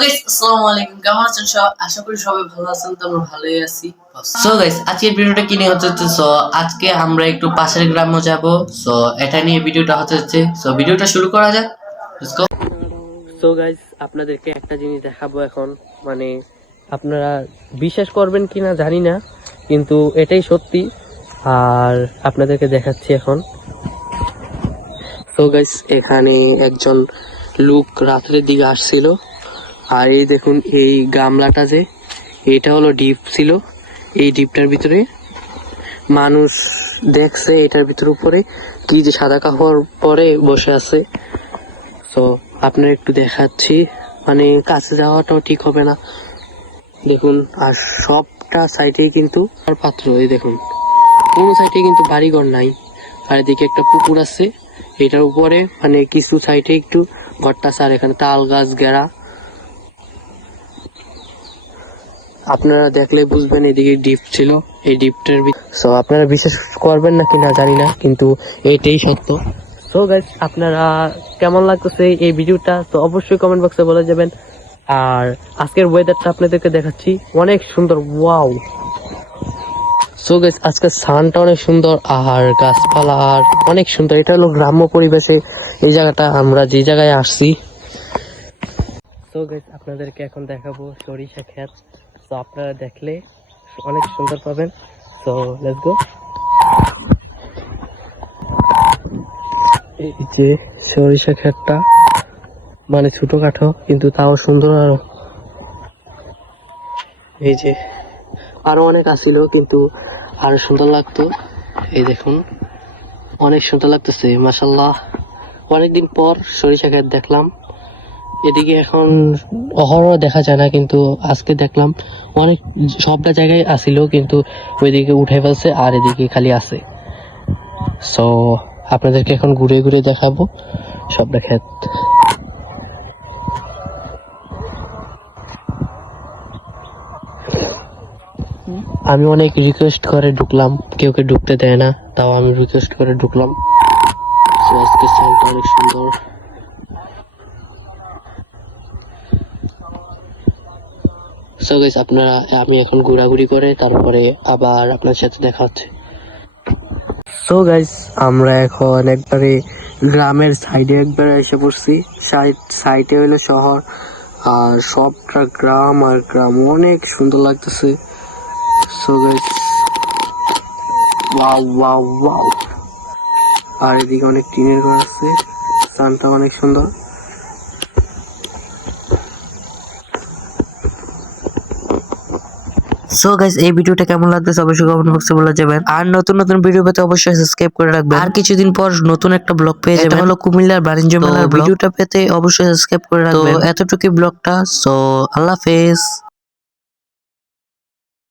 Guys আসসালামু আলাইকুম, কেমন আছেন সব? আশা করি সবাই ভালো আছেন। তো আমরা ভালোই আছি। সো গাইস আজকের ভিডিওটা কি নিয়ে হচ্ছে? সো আজকে আমরা একটু পাশের গ্রামে যাব। সো এটা নিয়ে ভিডিওটা হচ্ছে। সো ভিডিওটা শুরু করা যাক। Let's go. সো গাইস আপনাদেরকে একটা জিনিস দেখাবো এখন, মানে আপনারা বিশ্বাস করবেন কিনা জানি না, কিন্তু এটাই সত্যি। আর আপনাদেরকে দেখাচ্ছি এখন। সো গাইস এখানে একজন লোক রাত্রের দিকে আসছিল, আর এই দেখুন এই গামলাটা যে এটা হলো ডিপ ছিল। এই ডিপটার ভিতরে মানুষ দেখছে, এটার ভিতর উপরে কি যে সাদা কাপড় পরে বসে আছে। তো আপনার একটু দেখাচ্ছি, মানে কাছে যাওয়াটাও ঠিক হবে না। দেখুন, আর সবটা সাইডেই কিন্তু আর পাত্র, এই দেখুন কোনো সাইডে কিন্তু বাড়িঘর নাই। আর এদিকে একটা পুকুর আছে, এটার উপরে মানে কিছু সাইডে একটু ঘরটা আছে, আর এখানে তাল গাছ গেরা। আপনারা দেখলে বুঝবেন এদিকে ডিপ ছিল, এই ডিপটার সো আপনারা বিশ্বাস করবেন না কিনা জানি না, কিন্তু এটাই সত্য। সো গাইস আপনারা কেমন লাগতেছে এই ভিডিওটা, তো অবশ্যই কমেন্ট বক্সে বলে যাবেন। আর আজকের ওয়েদারটা আপনাদেরকে দেখাচ্ছি, অনেক সুন্দর, ওয়াও। সো গাইস আজকের সানটা অনেক সুন্দর, আর গাছপালা আর অনেক সুন্দর। এটা হলো গ্রাম্য পরিবেশে এই জায়গাটা, আমরা যে জায়গায় আসছি। সো গাইস আপনাদেরকে এখন দেখাবো সরিষা ক্ষেত। তো আপনারা দেখলে অনেক সুন্দর পাবেন। So let's go. এই যে সরিষা ক্ষেতটা, মানে ছোটখাটো কিন্তু তাও সুন্দর। আর এই যে আরো অনেক আসছিল, কিন্তু আরো সুন্দর লাগতো। এই দেখুন অনেক সুন্দর লাগতেছে, মাশাআল্লাহ। অনেকদিন পর সরিষা ক্ষেত দেখলাম। এদিকে এখন অহরহ দেখা যায় না, কিন্তু আজকে দেখলাম অনেক, সবটা জায়গায় আসিল, কিন্তু ওইদিকে উঠে ফেলছে আর এদিকে খালি আছে। সো আপনাদেরকে এখন ঘুরে ঘুরে দেখাবো সবটা ক্ষেত। আমি অনেক রিকোয়েস্ট করে ঢুকলাম, কেউ ঢুকতে দেয় না, তাও আমি রিকোয়েস্ট করে ঢুকলাম। আজকে সাউন্ডটা অনেক সুন্দর। সো গাইস আপনারা, আমি এখন ঘোরাঘুরি করে তারপরে আবার আপনার সাথে দেখা হচ্ছে। সো গাইস আমরা এখন একবারে গ্রামের সাইডে একবারে এসে পড়ছি। সাইডে হইলো শহর, আর সবটা গ্রাম আর গ্রাম, অনেক সুন্দর লাগতেছে। So guys wow wow wow. আর এদিকে অনেক টিনের ঘর আছে, সানটা অনেক সুন্দর। সো গাইস এই ভিডিওটা কেমন লাগতেছে অবশ্যই কমেন্ট বক্সে বলে যাবেন। আর নতুন নতুন ভিডিও পেতে অবশ্যই সাবস্ক্রাইব করে রাখবেন। আর কিছুদিন পর নতুন একটা ব্লগ পেয়ে যাবেন, এটা হলো কুমিল্লার বাণিজ্য মেলার ভিডিওটা পেতে অবশ্যই সাবস্ক্রাইব করে রাখবেন। তো এতটুকুই ব্লগটা। সো আল্লাহ হাফেজ।